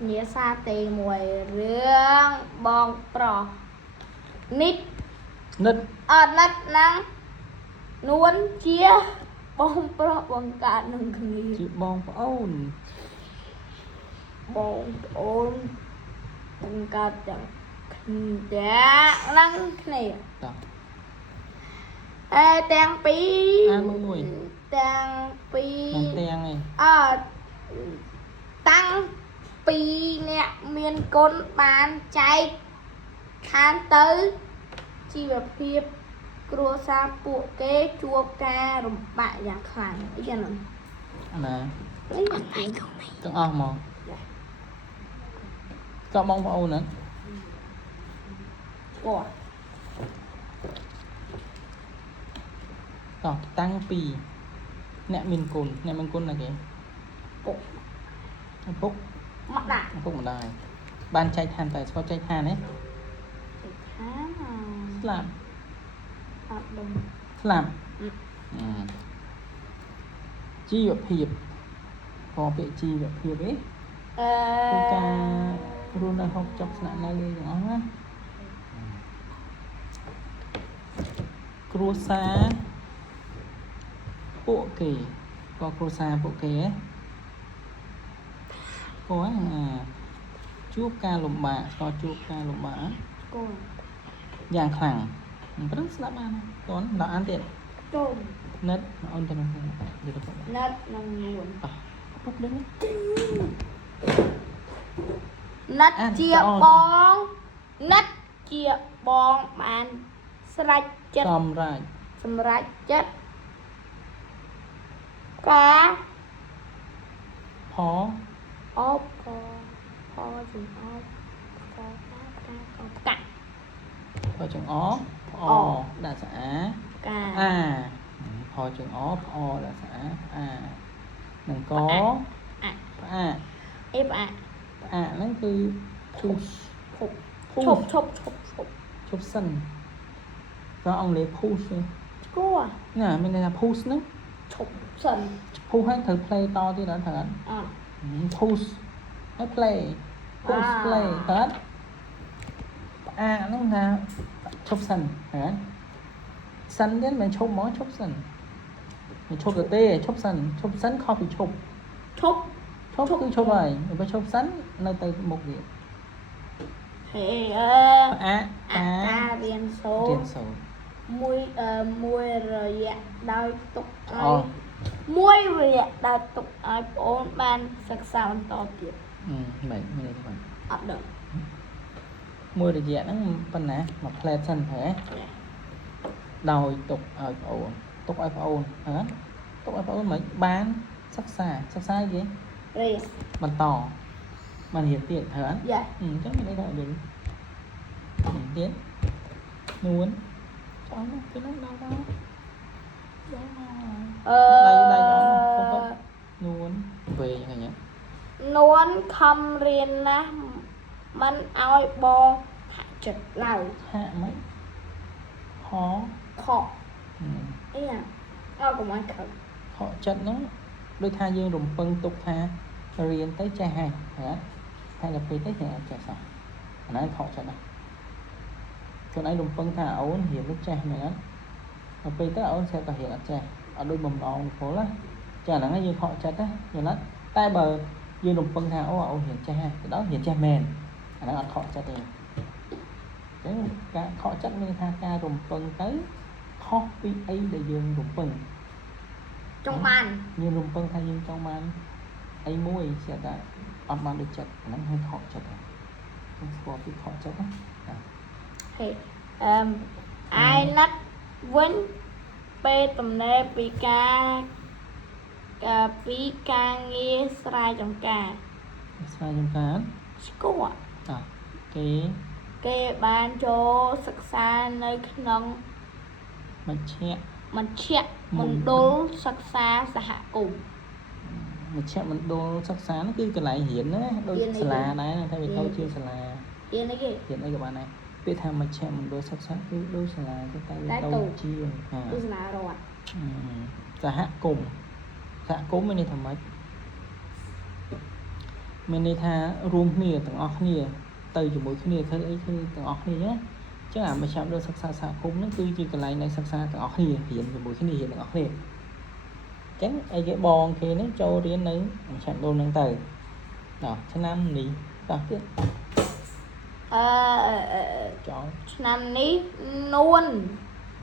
Nhớ xa tì mùi rương bong pro nít nít nít năng nuôn chia bong pro bong cả nâng khỉ chị bong ôn bong ôn bong cả chẳng dạ năng khỉ tang pi mùi tang pi tang này tăng pi nè miền côn bàn cháy than tới chi về phía cua sa bộ kế chua ca rồi bại dạng khải ý cho nó nè con ong mà con bong vào ôn nữa của tăng pi nè miền côn là cái phúc mặt đạn phúc một đời ban cháy than tại sao cháy than ấy làm làm chi vật hiệp có bị chi vật hiệp ấy ca luôn là học chọc nạn này lên đó á cua xa bộ kỳ có cua xa bộ kỳ ấy có chuốc ca lùm bạ có chuốc ca lùm bạ dạng khẳng rất là ăn tốn nó ăn tiện nết nó ôn cho nó gì đó nết nó nguồn bốc đến nết chia bong nết chia bong bàn sạch chất xâm rạch chất cá phó ốp phó gì ốp cạnh phó chừng ó đã xã cá phó chừng ó đã xã đừng có ép nóคือchụp sân có ông lấy push cua nè mình đây là push nữa chụp sân push hay thử play to thì đã thở push hay play play thở nó là chụp sân hả sân đến mình chụp mó chụp sân mình chụp được tê chụp sân khó bị chụp cứ chụp rồi mình phải chụp sân nơi từ một điểm thì riêng số mùi rồi đau tục mùi rồi đau tục ai bốn ban sắc sao to tiệt mày này các bạn ấp được mùi rồi nó bên nè một plate sân thể đau tục ở ổn tục ai ổn hả tục ai ổn mấy bán sắc xa gì bàn tỏ bàn hiển tiện hả chắc mình đây đợi được tiến nuốn cho nó cái nó đau đây đó không nuốn về như này nuốn không riêng na mình ao bò chật lầu hạ mấy khó ý à ao của mọi khẩu họ chật nó đôi tha dương rùng phân tục tha riêng tới chai hai hả hay là tới chai chai sao nói họ chật này còn ai rùng phân tha ấu hiện tới chai này á ở phía tới ấu sẽ có hiện ở chai ở đôi mầm non phố lá chai là nó dương họ chật á rồi nó tai bờ dương rùng phân tha ấu hiện chai hai cái đó hiện chai mền nó ăn họ chật này cái họ chất nên tha ca rùng phân tới copy ấy để dương rùng phân trong bàn như rùng phân thay dương trong bàn ấy muối sẽ đã ăn bàn được chật nó hơi họ chật không có bị họ chật thì ai lách vấn bê tầm nê bị ca nghe sai trong ca cua cái ban cho sắc xa nơi nông mình check mình đố sắc xa xã hạ cùng mình check mình đố sắc xa nó cứ cái lại hiện đó đôi xà này thay vì câu chưa xà hiện đây các bạn này biết tham mình check mình đố sắc xa cứ đôi xà cái tay câu chia đôi xà rồi xã hạ cùng xã cố mới đi thầm mấy មានន័យថារួមគ្នាទាំងអស់គ្នាទៅជាមួយគ្នាធ្វើអីគឺទាំងអស់គ្នាណាចឹងអាមជ្ឈមណ្ឌលសិក្សាសហគមន៍ហ្នឹងគឺជាកន្លែងនៃសិក្សាទាំងអស់គ្នារៀនជាមួយគ្នារៀនទាំងអស់គ្នាចឹងអីគេបងគេនេះចូលរៀននៅមជ្ឈមណ្ឌលហ្នឹងទៅដល់ឆ្នាំនេះតោះទៀត ចូល ឆ្នាំនេះនួន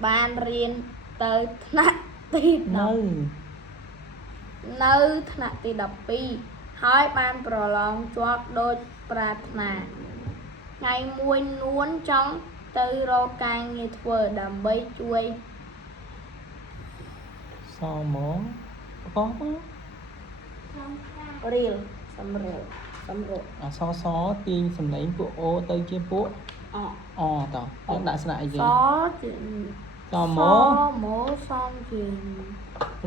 បានរៀនទៅថ្នាក់ទី នៅ នៅថ្នាក់ទី12ហើយបានប្រឡងជាប់ដូចប្រាថ្នាថ្ងៃមួយនួនចង់ទៅរកការងារធ្វើដើម្បីជួយ សមកបោះមក រៀលសម្រួលសម្រួល អសសទាញសម្លេងពួកអូទៅជាពួក អ អតោះយើងដាក់ស្នាក់អីគេ សជា សមក មកសំជា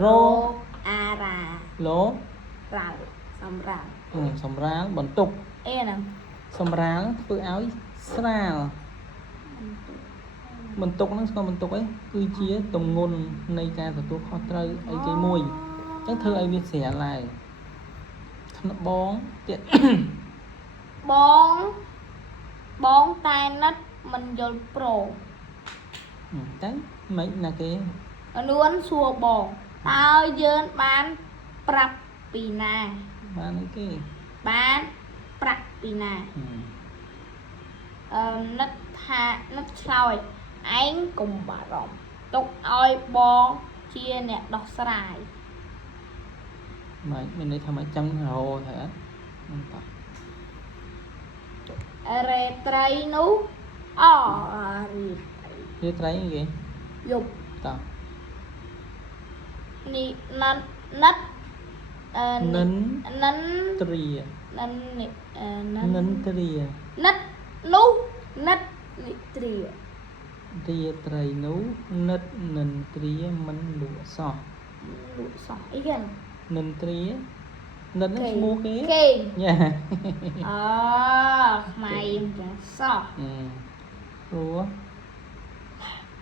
រោ អារ៉ា លោ រ៉ាល់សម្រាប់ សម្រាលបន្ទុក អេហ្នឹង សម្រាលធ្វើឲ្យស្រាលបន្ទុកហ្នឹងស្គាល់បន្ទុកអីគឺជាទម្ងន់នៃការទទួលខុសត្រូវអីគេមួយអញ្ចឹងធ្វើឲ្យវាស្រាលឡើងថ្នាក់បងទៀត បងតែនិតមិនយល់ព្រម ទៅមិនណាគេ នួនសួរបងតើយើងបានប្រាប់ពីណា បានអីគេ បានប្រាក់ពីណានិតថានិតឆ្លើយឯងកុំបារម្ភទុកឲ្យបងជាអ្នកដោះស្រាយ មិនមានន័យថាមិនចាំរហូតហ៎មិនតោះ រេត្រីនោះអរី វាត្រីអីគេ យប់ តោះ នេះនិតនិត និន និន ត្រា និននិ និនត្រា និតនោះនិតនិត្រា រាត្រីនោះនិតនិនត្រាមិនលក់សោះ លក់សោះអីគេ និនត្រានិនហ្នឹងឈ្មោះគេ គេ យ៉ា អូខ្មែរអញ្ចឹងសោះ ព្រោះ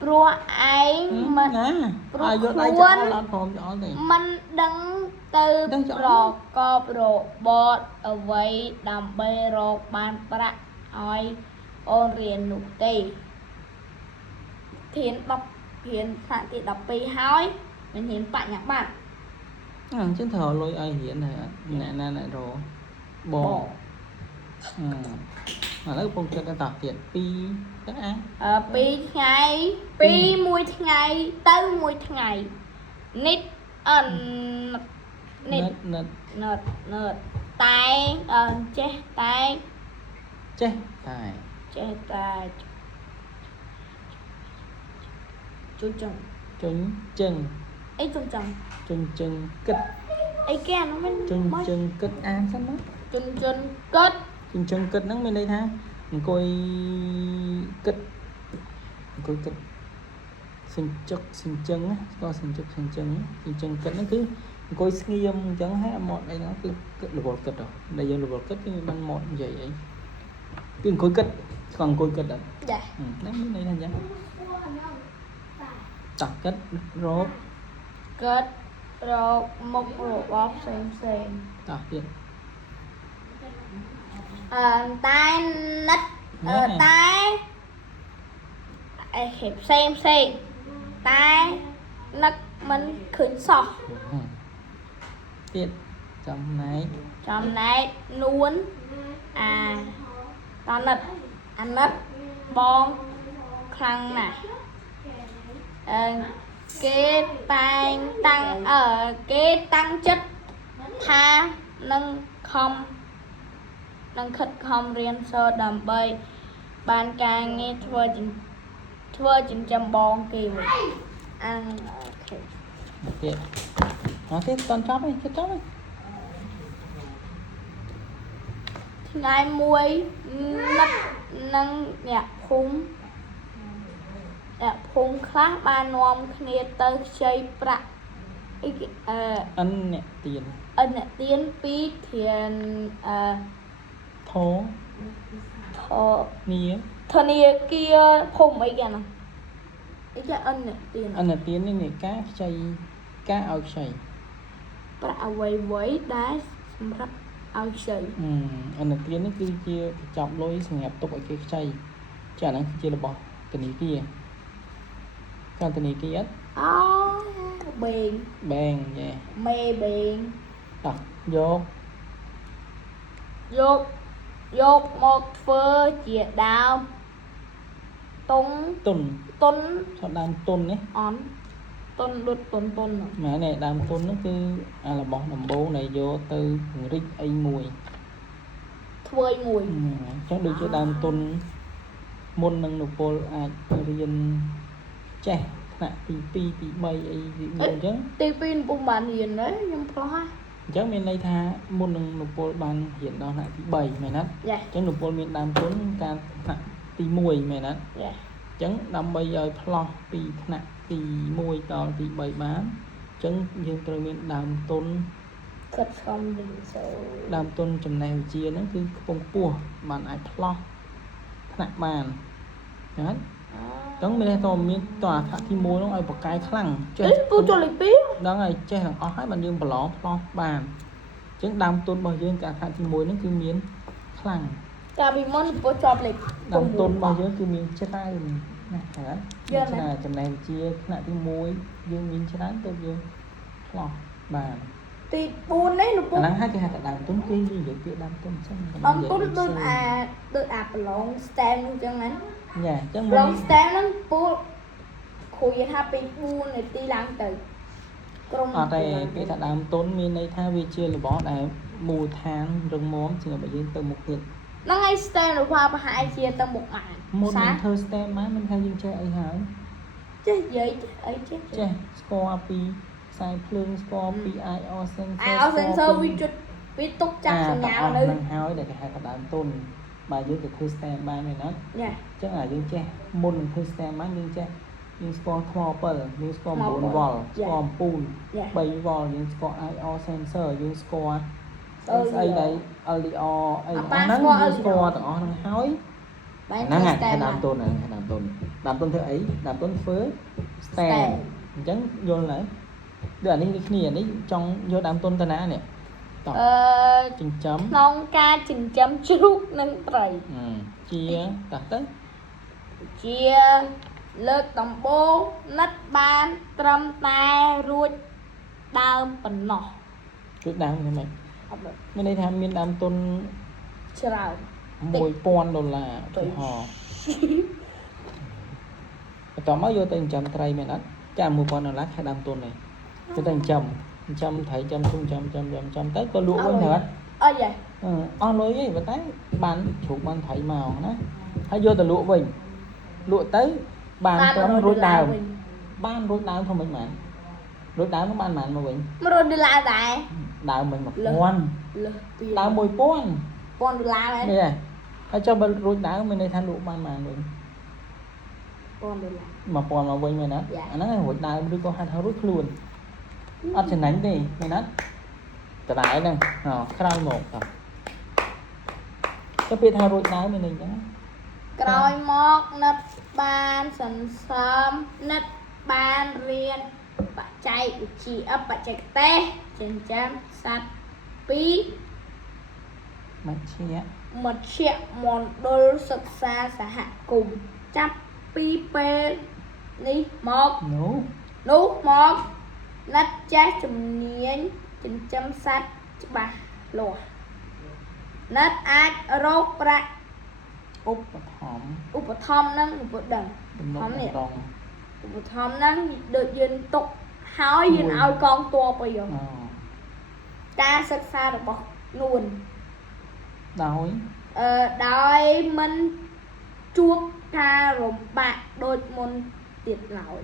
ព្រោះឯងមិន ណា ព្រោះ អាយុដៃ ខ្លួន ចោលអត់ព្រមចោលទេ មិនដឹងទៅ ដឹងចោល ប្រកបរបរអ្វីដើម្បីរកបានប្រាក់ឲ្យអូនរៀននោះទេធាន10រៀនថ្នាក់ទី12ហើយមិនហ៊ានបញ្ញាបត្រ អញ្ចឹងត្រូវលុយឲ្យរៀនហ៎អ្នកណាអ្នករបងឥឡូវពងចិត្តតោះទៀត2ទៅអា 2ថ្ងៃ2មួយថ្ងៃទៅមួយថ្ងៃនិតនិត និត ណឺតតែចេះតែ ចេះតែ ចេះតែជួយចង់ ជុញចឹង អីជួយចង់ ជុញចឹងគិត អីគេអានោះមិន ជុញចឹងគិតអានសិនមក ជន់កត់ ជុញចឹងគិតហ្នឹងមានន័យថាអង្គុយគិតអង្គុយគិតសិញ្ជឹកសិញ្ជឹងណាស្គាល់សិញ្ជឹកសិញ្ជឹងសិញ្ជឹងគិតហ្នឹងគឺអង្គុយស្ងៀមអញ្ចឹងហើយអត់អីហ្នឹងគឺគិតរវល់គិតដល់ដែលយើងរវល់គិតគឺមិនមកនិយាយអីគឺអង្គុយគិតស្គាល់អង្គុយគិតអត់ ចា ហ្នឹងមានន័យថាអញ្ចឹងតោះគិតរក កត់រកមុខរបស់ផ្សេងតោះទៀត តែនិតតែអីគេផ្សេងតែនឹកមិនឃើញសោះ ទៀតចំណែក នួនតនិតអាណិតបងខ្លាំងណាស់គេតែងតាំងគេតាំងចិត្តថានឹងខិតខំរៀនសូត្រដើម្បីបានការងារធ្វើចិញ្ចឹមបងគេវិញអូខេ ទៀតទៀតតន់ចប់ហើយចិត្តចប់ហើយ ថ្ងៃមួយនឹកនឹងអ្នកភូមិខ្លះបាននាំគ្នាទៅខ្ចីប្រាក់អីគេអិនអ្នកទៀន អ្នកទៀនពីធានធ ធនាគារភូមិអីគេណាអីគេអ្នកទៀន អិនអ្នកទៀននេះការខ្ចីការឲ្យខ្ចី ប្រាក់អ្វីដែលសម្រាប់ ឲ្យខ្ចី អានទាននេះគឺជាចាប់លុយសម្រាប់ទុកឲ្យគេខ្ចីចាហ្នឹងគឺជារបស់ធនាគារចាធនាគារអត់ អូបេង បែងយេ មេបេង តោះយក យកមកធ្វើជាដើមតុង ទុន តុន ថាដើមទុននេះ អន់តុនដុតតុនតុនហ្នឹង ម៉ែនេះដើមទុនហ្នឹងគឺអារបស់ដំបូងដែលយកទៅពង្រីកអីមួយ ធ្វើឲ្យមួយ អញ្ចឹងដូចជាដើមទុនមុននឹងនពលអាចរៀនចេះថ្នាក់ទី2ទី3អីទី4អញ្ចឹង ទី2ពុំបានរៀនទេខ្ញុំផ្លោះហ่ะ អញ្ចឹងមានន័យថាមុននឹងនពលបានរៀនដល់ថ្នាក់ទី3មែនទេ យ៉ា អញ្ចឹងនពលមានដើមទុនការថ្នាក់ទី1មែនទេ យ៉ា អញ្ចឹងដើម្បីឲ្យផ្លោះពីថ្នាក់ទី1ដល់ទី3បានអញ្ចឹងយើងត្រូវមានដើមទុន ខិតខំរៀនសូ ដើមទុនចំណេះវិជ្ជាហ្នឹងគឺខ្ពង់ខ្ពស់បានអាចផ្លោះថ្នាក់បានណា អញ្ចឹងមានន័យថាមានតអាថ្នាក់ទី1ហ្នឹងឲ្យបកកាយខ្លាំងចេះ ពូចូលលេខ ដឹងហើយចេះទាំងអស់ហើយបានយើងប្រឡងផ្លោះបានអញ្ចឹងដើមទុនរបស់យើងកាលថ្នាក់ទី1ហ្នឹងគឺមានខ្លាំង 2កាលពីមុនពូជាប់លេខ ដើមទុនរបស់យើងគឺមានច្រើនណាស់ហ្នឹង យល់ទេ ណាចំណេះវិជ្ជាថ្នាក់ទី1យើងមានច្រើនទៅយើងផ្លោះបាន ទី4នេះលោកពូ អាហ្នឹងហើយគេហៅថាដើមទុនគេនិយាយពីដើមទុនចឹង ដើមទុនដូចអាប្រឡង STEM នោះចឹងហ្នឹង ញ៉ាអញ្ចឹង ប្រឡង STEM ហ្នឹងពូគ្រូនិយាយថាពី4នាទីឡើងទៅក្រុម អត់ទេគេថាដើមទុនមានន័យថាវាជារបស់ដែលមូលដ្ឋានរឹងមាំសម្រាប់ឲ្យយើងទៅមុខទៀត ហ្នឹងហើយ STEM របស់ប្រហែលជាទៅមុខបាន មុន សា នឹងធ្វើ STEM បានមិនថាយើងចេះអីហើយ ចេះនិយាយអីចេះ ចេះស្គាល់ពីខ្សែភ្លើងស្គាល់ពី IR sensor IR sensor វាជិតវាទុកចាប់សញ្ញានៅ នឹងហើយដែលគេហៅថាដើមទុនបើយើងទៅធ្វើ STEM បានមែនអត់ យ៉ា អញ្ចឹងយើងចេះមុននឹងធ្វើ STEM បានយើងចេះយើងស្គាល់ថ្ម7យើងស្គាល់9វ៉ុលស្គាល់អំពូល យ៉ា 3វ៉ុលយើងស្គាល់ IR sensor យើងស្គាល់ស្អីដែល LDR អីហ្នឹងយើងស្គាល់ទាំងអស់ហ្នឹងហើយ បែរ ហ្នឹងហើយ STEM ដើមទុនហ្នឹងដើមទុនធ្វើអីដើមទុនធ្វើ STEM អញ្ចឹងយល់ហើយដូចអានេះដូចគ្នានេះចង់យកដើមទុនទៅណានេះតោះ ចិញ្ចឹម ក្នុងការចិញ្ចឹមជ្រូកនិងត្រី ជាតោះទៅ ជាលើកដំបូងនិតបានត្រឹមតែរួចដើមប៉ុណ្ណោះ ជួយដើមហ្នឹងម៉េច អត់ដូច មានន័យថាមានដើមទុន ច្រើន $1000 ឧទាហរណ៍បន្ទាប់មកយកទៅចិញ្ចឹមត្រីមែនអត់ចា$1000ខែដើមទុននេះទៅចិញ្ចឹមត្រីចិញ្ចឹមជុំចិញ្ចឹមទៅក៏លក់វិញទៅអត់ អីយ៉ា អស់លុយឯងប៉ុន្តែបានជ្រូកបានត្រីមកណាហើយយកទៅលក់វិញលក់ទៅបានត្រឹមរួចដើមបានរួចដើមធ្វើមិនបានរួចដើមនោះបានប៉ុន្មានមកវិញ $100ដែរ ដើមវិញ លើ 1000 ពី ដើម1000 $1000ដែរ នេះហើយចុះបើរួចដើមមានន័យថាលក់បានប៉ុន្មានវិញ $1000 1000មកវិញមែនអត់ យ៉ា អាហ្នឹងរួចដើមឬក៏ហៅថារួចខ្លួនអត់ចំណេញទេមែនអត់ដដែលហ្នឹងក្រោយមកតោះទៅពេលថារួចដើមមានន័យអញ្ចឹង ក្រោយមកនិតបានសន្សំនិតបានរៀនបច្ចេកវិទ្យាបច្ចេកទេសចិញ្ចឹមសត្វពី មកជា មជ្ឈមណ្ឌលសិក្សាសហគមន៍ចាប់ពីពេលនេះមក នោះ មកនិតចេះជំនាញចិញ្ចឹមសត្វច្បាស់លាស់និតអាចរកប្រាក់ ឧបត្ថម្ភ ឧបត្ថម្ភហ្នឹងពុទ្ធដឹង ដំណងរង ឧបត្ថម្ភហ្នឹងដូចយើងទុកហើយយើងឲ្យកងទ័ពឲ្យយកការសិក្សារបស់នួន ដោយមិនជួបការលំបាកដូចមុនទៀតឡើយ